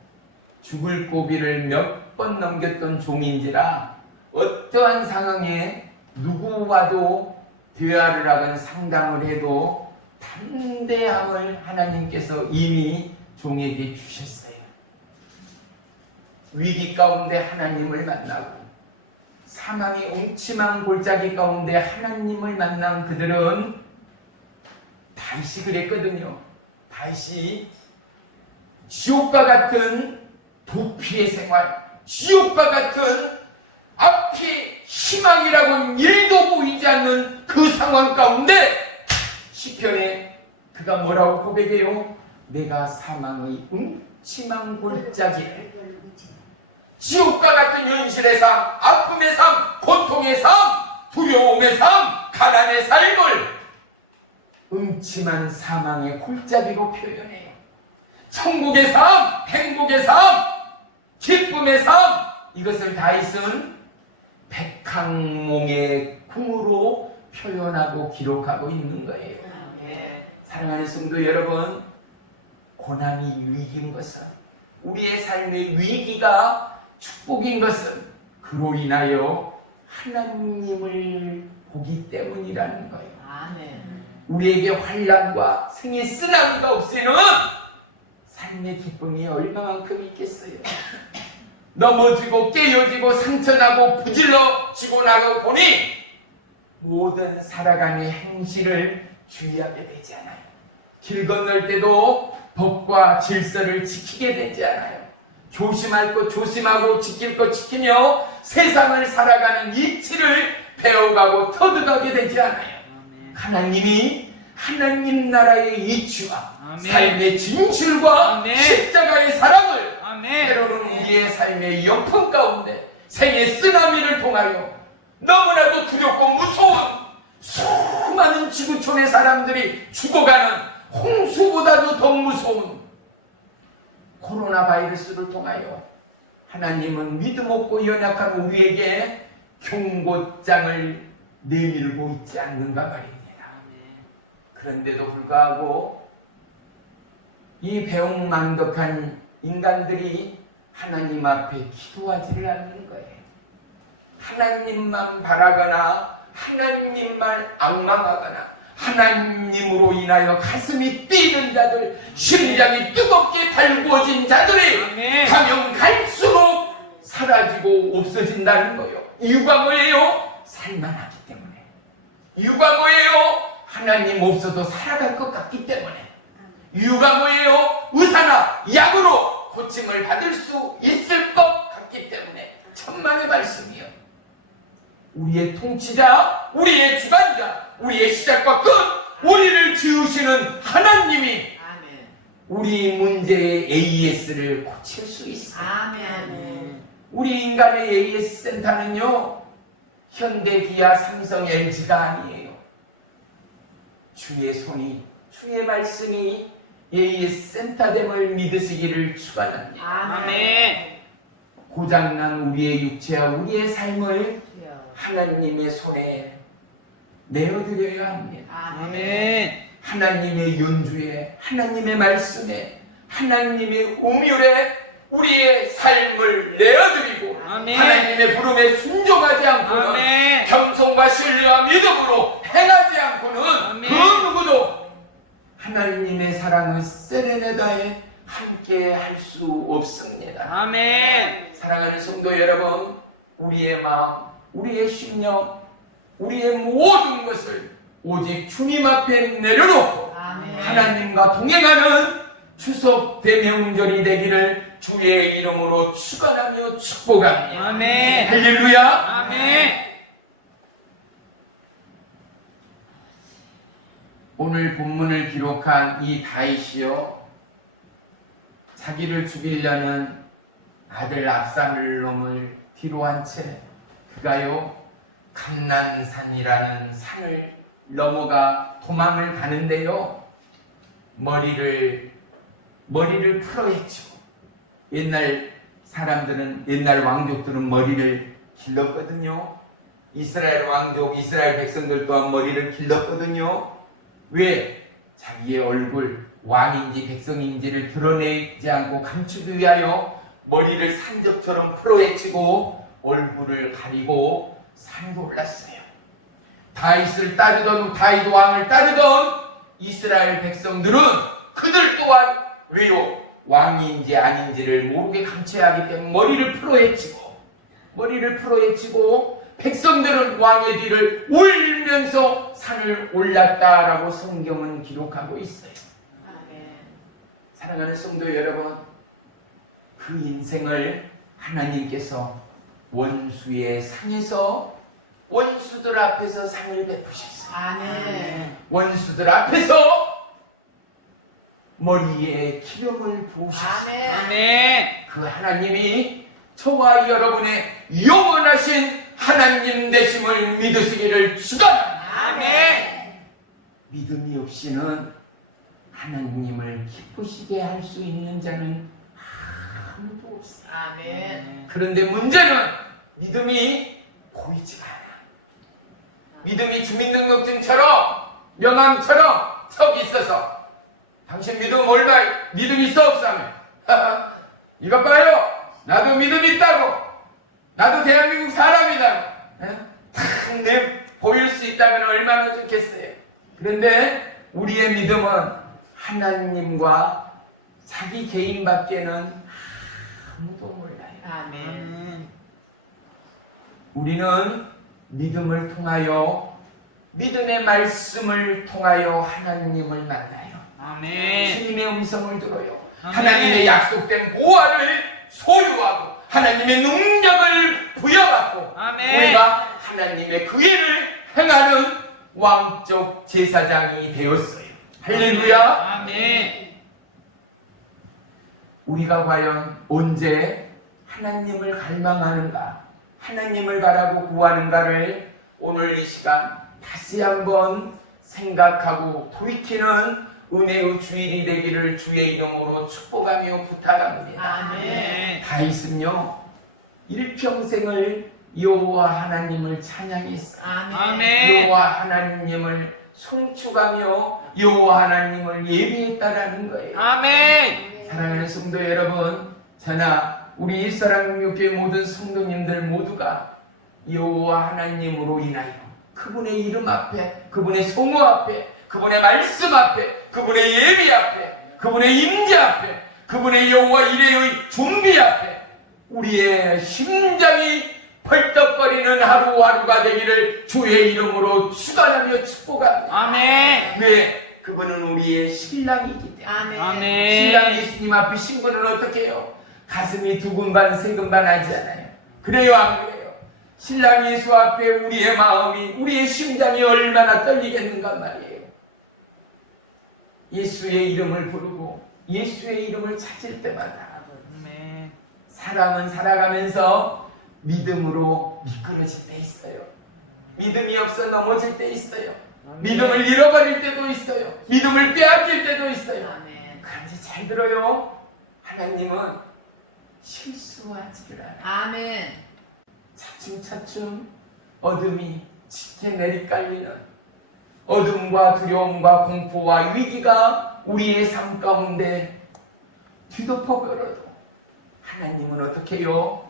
죽을 고비를 몇 번 넘겼던 종인지라 어떠한 상황에 누구와도 대화를 하건 상담을 해도 담대함을 하나님께서 이미 종에게 주셨어요. 위기 가운데 하나님을 만나고 사망의 음침한 골짜기 가운데 하나님을 만난 그들은 다윗이 그랬거든요. 다윗이 지옥과 같은 도피의 생활, 지옥과 같은 앞이 희망이라고는 일도 보이지 않는 그 상황 가운데 시편에 그가 뭐라고 고백해요? 내가 사망의 음침한 골짜기에 지옥과 같은 현실의 삶, 아픔의 삶, 고통의 삶, 두려움의 삶, 가난의 삶을 음침한 사망의 골짜기로 표현해요. 천국의 삶, 행복의 삶, 기쁨의 삶, 이것을 다윗은 백항몽의 궁으로 표현하고 기록하고 있는 거예요. 사랑하는 성도 여러분, 고난이 위기인 것은, 우리의 삶의 위기가 축복인 것은 그로 인하여 하나님을 보기 때문이라는 거예요. 아멘. 우리에게 환난과 생의 쓰나미가 없이는 삶의 기쁨이 얼마만큼 있겠어요. 넘어지고 깨어지고 상처나고 부질러지고 나고 보니 모든 살아가는 행실을 주의하게 되지 않아요. 길 건널 때도 법과 질서를 지키게 되지 않아요. 조심할 것 조심하고 지킬 것 지키며 세상을 살아가는 이치를 배워가고 터득하게 되지 않아요. 하나님이 하나님 나라의 이치와 아멘. 삶의 진실과 아멘. 십자가의 사랑을 아멘. 때로는 우리의 삶의 역풍 가운데 생의 쓰나미를 통하여 너무나도 두렵고 무서운 수많은 지구촌의 사람들이 죽어가는 홍수보다도 더 무서운 코로나 바이러스를 통하여 하나님은 믿음 없고 연약한 우리에게 경고장을 내밀고 있지 않는가 말입니다. 그런데도 불구하고 이 배웅만덕한 인간들이 하나님 앞에 기도하지를 않는 거예요. 하나님만 바라거나 하나님만 앙망하거나 하나님으로 인하여 가슴이 뛰는 자들, 심장이 뜨겁게 달구어진 자들이 아멘. 가면 갈수록 사라지고 없어진다는 거예요. 이유가 뭐예요? 살만하기 때문에. 이유가 뭐예요? 하나님 없어도 살아갈 것 같기 때문에. 이유가 뭐예요? 의사나 약으로 고침을 받을 수 있을 것 같기 때문에. 천만의 말씀이요. 우리의 통치자, 우리의 주관자, 우리의 시작과 끝, 우리를 지으시는 하나님이 아멘. 우리 문제의 AS를 고칠 수 있어요. 아멘. 우리 인간의 AS 센터는요, 현대, 기아, 삼성, LG가 아니에요. 주의 손이, 주의 말씀이 AS 센터됨을 믿으시기를 축원합니다. 아멘. 고장난 우리의 육체와 우리의 삶을 주여. 하나님의 손에 내어드려야 합니다. 아멘. 하나님의 연주에, 하나님의 말씀에, 하나님의 우물에 우리의 삶을 내어드리고 아멘. 하나님의 부름에 순종하지 않고는 아멘. 겸손과 신뢰와 믿음으로 행하지 않고는 아멘. 그 누구도 하나님의 사랑을 세레네다에 함께 할 수 없습니다. 아멘. 사랑하는 성도 여러분, 우리의 마음, 우리의 심령, 우리의 모든 것을 오직 주님 앞에 내려놓고 아멘. 하나님과 동행하는 추석 대명절이 되기를 주의 이름으로 축원하며 축복합니다. 아멘. 할렐루야. 아멘. 오늘 본문을 기록한 이 다윗이요, 자기를 죽이려는 아들 압살롬을 뒤로한 채 그가요 감난산이라는 산을 넘어가 도망을 가는데요, 머리를 풀어헤치고, 옛날 사람들은, 옛날 왕족들은 머리를 길렀거든요. 이스라엘 왕족, 이스라엘 백성들 또한 머리를 길렀거든요. 왜? 자기의 얼굴, 왕인지 백성인지를 드러내지 않고 감추기 위하여 머리를 산적처럼 풀어헤치고 얼굴을 가리고 산으로 올랐어요. 다윗을 따르던, 다윗 왕을 따르던 이스라엘 백성들은 그들 또한 왜요? 왕인지 아닌지를 모르게 감춰야 하기 때문에 머리를 풀어헤치고 백성들은 왕의 뒤를 울면서 산을 올랐다라고 성경은 기록하고 있어요. 아멘. 사랑하는 성도 여러분, 그 인생을 하나님께서 원수의 상에서, 원수들 앞에서 상을 베푸셨어요. 아멘. 원수들 앞에서 머리에 기름을 부으셨어요. 아멘. 아멘. 그 하나님이 저와 여러분의 영원하신 하나님 되심을 믿으시기를 축원합니다. 아멘. 믿음이 없이는 하나님을 기쁘시게 할 수 있는 자는 아무도 없어요. 아멘. 그런데 문제는 믿음이 보이지가 않아. 믿음이 주민등록증처럼, 명함처럼 석 있어서 당신 믿음 얼마 믿음 있어 없사며 이것 봐요 나도 믿음 있다고 나도 대한민국 사람이다 탁내 보일 수 있다면 얼마나 좋겠어요. 그런데 우리의 믿음은 하나님과 자기 개인밖에는 아무도 몰라요. 아멘. 우리는 믿음을 통하여 믿음의 말씀을 통하여 하나님을 만나요. 아멘. 주님의 음성을 들어요. 아멘. 하나님의 약속된 보화를 소유하고 하나님의 능력을 부여받고 아멘. 우리가 하나님의 그 일을 행하는 왕적 제사장이 되었어요. 할렐루야. 아멘. 우리가 과연 언제 하나님을 갈망하는가, 하나님을 바라고 구하는가를 오늘 이 시간 다시 한번 생각하고 돌이키는 은혜의 주일이 되기를 주의 이름으로 축복하며 부탁합니다. 아멘. 다윗은요 일평생을 여호와 하나님을 찬양했어요. 아멘. 여호와 하나님을 송축하며 여호와 하나님을 예비했다라는 거예요. 아멘. 사랑하는 성도 여러분, 저나 우리 일사랑교회 모든 성도님들 모두가 여호와 하나님으로 인하여 그분의 이름 앞에, 그분의 성호 앞에, 그분의 말씀 앞에, 그분의 예비 앞에, 그분의 임재 앞에, 그분의 여호와 이레의 준비 앞에 우리의 심장이 벌떡거리는 하루하루가 되기를 주의 이름으로 축원하며 축복합니다. 아멘. 왜? 그분은 우리의 신랑이기 때문에. 아멘. 아멘. 신랑 예수님 앞에 신부는 어떻게 해요? 가슴이 두근반 세근반 하지 않아요. 그래요 안 그래요? 신랑 예수 앞에 우리의 마음이 우리의 심장이 얼마나 떨리겠는가 말이에요. 예수의 이름을 부르고 예수의 이름을 찾을 때마다 아멘. 사람은 살아가면서 믿음으로 미끄러질 때 있어요. 믿음이 없어 넘어질 때 있어요. 믿음을 잃어버릴 때도 있어요. 믿음을 빼앗길 때도 있어요. 아멘. 그런데 잘 들어요. 하나님은 실수하지를 않아요. 아멘. 차츰차츰 어둠이 짙게 내리깔리는 어둠과 두려움과 공포와 위기가 우리의 삶 가운데 뒤덮어버려도 하나님은 어떻게 해요?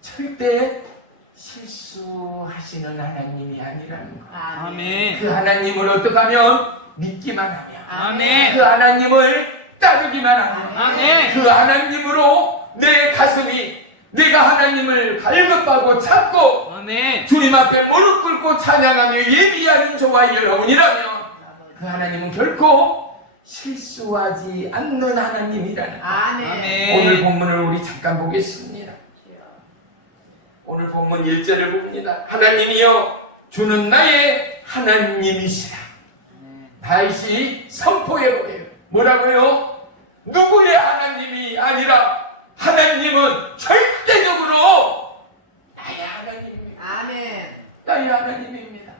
절대 실수하시는 하나님이 아니라는 거. 아멘. 그 하나님을 어떻게 하면 믿기만 하면 아멘. 그 하나님을 따르기만 하면 아멘. 그 하나님으로 내 가슴이 내가 하나님을 갈급하고 찾고 아멘. 주님 앞에 무릎 꿇고 찬양하며 예비하는 저와 여러분이라면 그 하나님은 결코 실수하지 않는 하나님이라는 거. 아멘. 아멘. 오늘 본문을 우리 잠깐 보겠습니다. 오늘 본문 1절을 봅니다. 하나님이여 주는 나의 하나님이시라. 다윗이 선포해보래요. 뭐라고요? 누구의 하나님이 아니라 하나님은 절대적으로 나의 하나님입니다. 아멘. 나의 하나님입니다.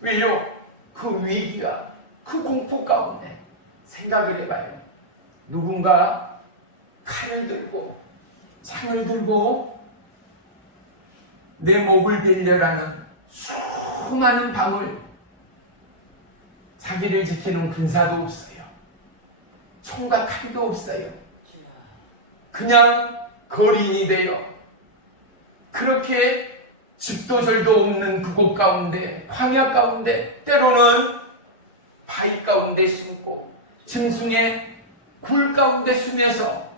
왜요? 그 위기가 그 공포 가운데 생각을 해봐요. 누군가 칼을 들고 창을 들고 내 목을 베려라는 수많은 방울, 자기를 지키는 군사도 없어요. 총과 칼도 없어요. 그냥 거린이 되어 그렇게 집도 절도 없는 그곳 가운데, 광야 가운데, 때로는 바위 가운데 숨고 짐승의 굴 가운데 숨어서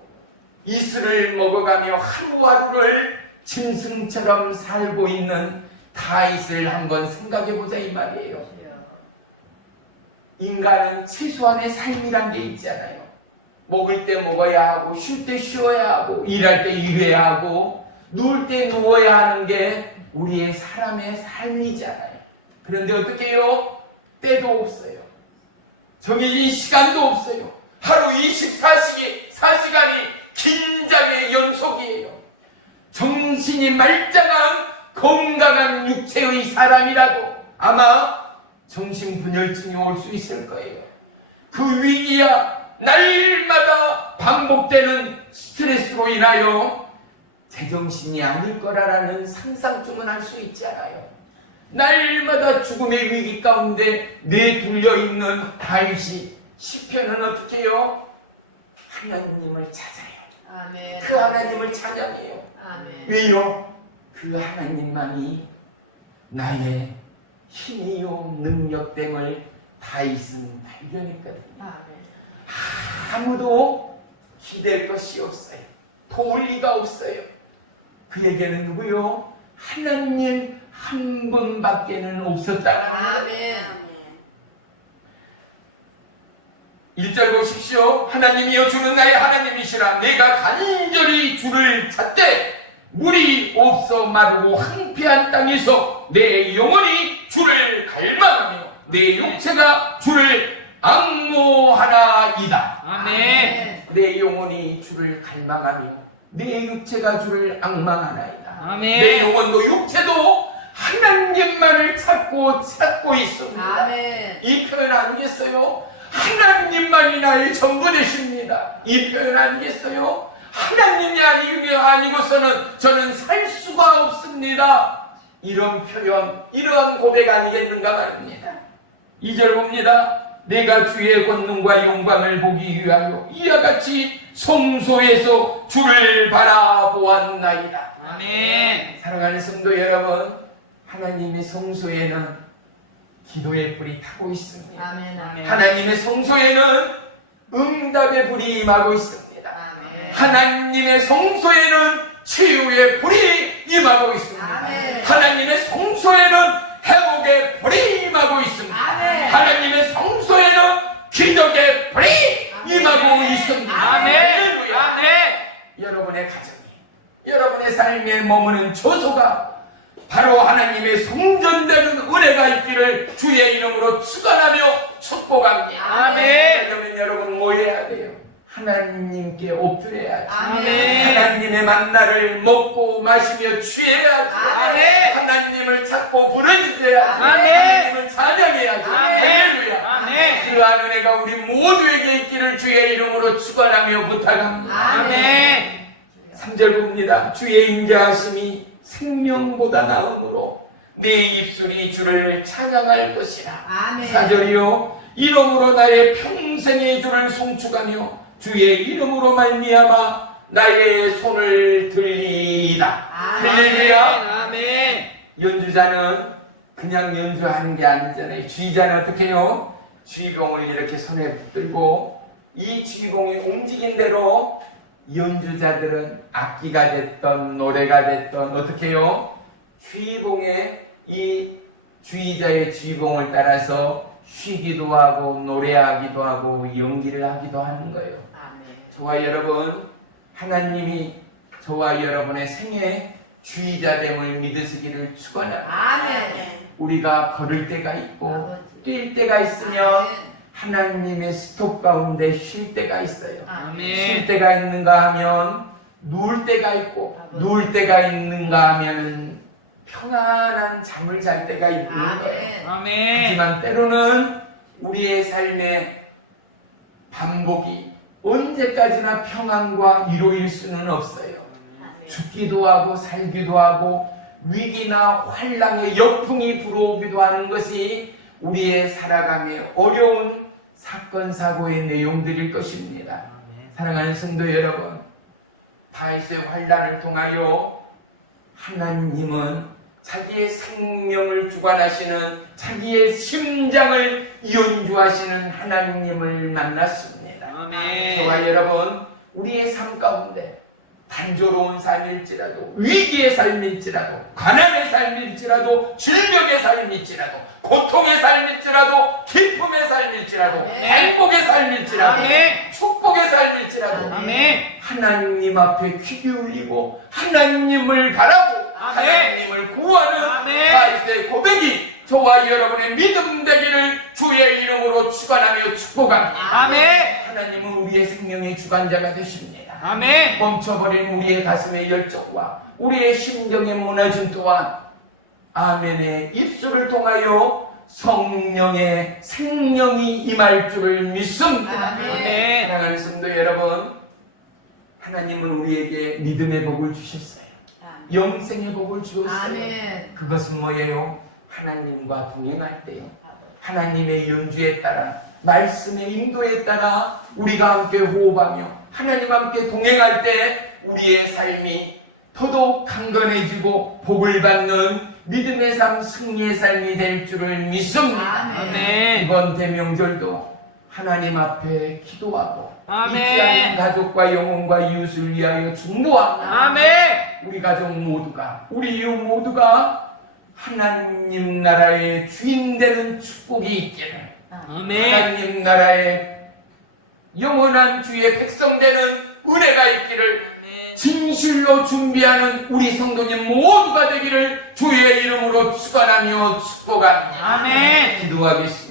이슬을 먹어가며 하루하루를 짐승처럼 살고 있는 다윗을 한번 생각해보자 이 말이에요. 인간은 최소한의 삶이란 게 있잖아요. 먹을 때 먹어야 하고 쉴 때 쉬어야 하고 일할 때 일해야 하고 누울 때 누워야 하는 게 우리의 사람의 삶이잖아요. 그런데 어떻게 해요? 때도 없어요. 정해진 시간도 없어요. 하루 24시간이 긴장의 연속이에요. 정신이 말짱한 건강한 육체의 사람이라도 아마 정신분열증이 올 수 있을 거예요. 그 위기야 날마다 반복되는 스트레스로 인하여 제정신이 아닐 거라는 상상쯤은 할 수 있잖아요. 날마다 죽음의 위기 가운데 내둘려 있는 다윗이 시편은 어떻게 해요? 하나님을 찾아요. 아멘. 그 하나님을 찬양해요. 아멘. 왜요? 그 하나님만이 나의 힘이요 능력됨을 다윗은 발견했거든요. 아멘. 아무도 기댈 것이 없어요. 도울 리가 없어요. 그에게는 누구요? 하나님 한 분밖에는 없었다는 거예요. 아멘. 1절 보십시오. 하나님이여 주는 나의 하나님이시라. 내가 간절히 주를 찾되 물이 없어 마르고 황폐한 땅에서 내 영혼이 주를 갈망하며 내 육체가 주를 앙모하나이다. 아멘. 내 영혼이 주를 갈망하며 내 육체가 주를 앙망하나이다. 아멘. 내 영혼도 육체도 하나님만을 찾고 있습니다. 아멘. 이 표현 아니겠어요? 하나님만이 나의 전부 되십니다. 이 표현 아니겠어요? 하나님이 아니고서는 저는 살 수가 없습니다. 이런 표현, 이러한 고백 아니겠는가 말입니다. 2절 봅니다. 내가 주의 권능과 영광을 보기 위하여 이와 같이 성소에서 주를 바라보았나이다. 아멘. 사랑하는 성도 여러분, 하나님의 성소에는 기도의 불이 타고 있습니다. 아멘. 아멘. 하나님의 성소에는 응답의 불이 임하고 있습니다. 아멘. 하나님의 성소에는 치유의 불이 임하고 있습니다. 아멘. 하나님의 성소에는 회복의 불이 임하고 있습니다. 아멘. 하나님의 성소에는 기적의 불이 임하고 있습니다. 아멘. 할렐루야. 아멘. 여러분의 가정이, 여러분의 삶에 머무는 처소가 바로 하나님의 성전되는 은혜가 있기를 주의 이름으로 축원하며 축복합니다. 아멘. 그러면 여러분 뭐 해야 돼요? 하나님께 엎드려야지. 아멘. 하나님의 만나를 먹고 마시며 취해야지. 아멘. 하나님을 찾고 부르짖어야지. 아멘. 하나님을 찬양해야지. 아멘. 할렐루야. 아멘. 그러한 은혜가 우리 모두에게 있기를 주의 이름으로 축원하며 부탁합니다. 아멘. 3절 봅니다. 주의 인자하심이 생명보다 나음으로 내 입술이 주를 찬양할 것이라. 아멘. 4절이요. 이름으로 나의 평생의 주를 송축하며 주의 이름으로 말미암아 나의 손을 들리이다. 아멘. 할렐루야. 아멘. 연주자는 그냥 연주하는 게 아니잖아요. 주의자는 어떻게 해요? 주의봉을 이렇게 손에 붙들고 이 주의봉이 움직인 대로 연주자들은 악기가 됐던 노래가 됐던 어떻게 해요? 주의봉에 이 주의자의 주의봉을 따라서 쉬기도 하고 노래하기도 하고 연기를 하기도 하는 거예요. 아멘. 저와 여러분, 하나님이 저와 여러분의 생애 주의자됨을 믿으시기를 축원합니다. 아멘. 우리가 걸을 때가 있고 아버지. 뛸 때가 있으면 하나님의 스톱 가운데 쉴 때가 있어요. 아멘. 쉴 때가 있는가 하면 누울 때가 있고 아버지. 누울 때가 있는가 하면 평안한 잠을 잘 때가 있는 거예요. 아멘. 아멘. 하지만 때로는 우리의 삶의 반복이 언제까지나 평안과 위로일 수는 없어요. 죽기도 하고 살기도 하고 위기나 환란의 역풍이 불어오기도 하는 것이 우리의 살아감에 어려운 사건 사고의 내용들일 것입니다. 사랑하는 성도 여러분, 다윗의 환란을 통하여 하나님은 자기의 생명을 주관하시는 자기의 심장을 연주하시는 하나님을 만났습니다. 아멘. 저와 여러분, 우리의 삶 가운데 단조로운 삶일지라도 위기의 삶일지라도 가난의 삶일지라도 질병의 삶일지라도 고통의 삶일지라도 기쁨의 삶일지라도 아멘. 행복의 삶일지라도 아멘. 축복의 삶일지라도 아멘. 하나님 앞에 귀 기울이고 하나님을 바라고 아멘. 하나님을 구하는 아멘. 다윗의 고백이 저와 여러분의 믿음 되기를 주의 이름으로 축원하며 축복합니다. 아멘. 하나님은 우리의 생명의 주관자가 되십니다. 아멘. 멈춰버린 우리의 가슴의 열정과 우리의 심정의 무너짐 또한 아멘의 입술을 통하여 성령의 생명이 임할 줄을 믿습니다. 아멘. 사랑하는 성도 여러분, 하나님은 우리에게 믿음의 복을 주셨어요. 영생의 복을 주었어요. 아멘. 그것은 뭐예요? 하나님과 동행할 때요. 하나님의 연주에 따라 말씀의 인도에 따라 우리가 함께 호흡하며 하나님 함께 동행할 때 우리의 삶이 더더욱 강건해지고 복을 받는 믿음의 삶, 승리의 삶이 될 줄을 믿습니다. 아멘. 이번 대명절도 하나님 앞에 기도하고 아멘. 잊지 않는 가족과 영혼과 이웃을 위하여 중보합니다. 아멘. 우리 가족 모두가, 우리 이웃 모두가 하나님 나라의 주인 되는 축복이 있기를, 아멘. 하나님 나라의 영원한 주의 백성 되는 은혜가 있기를 진실로 준비하는 우리 성도님 모두가 되기를 주의 이름으로 축원하며 축복합니다. 아멘. 기도하겠습니다.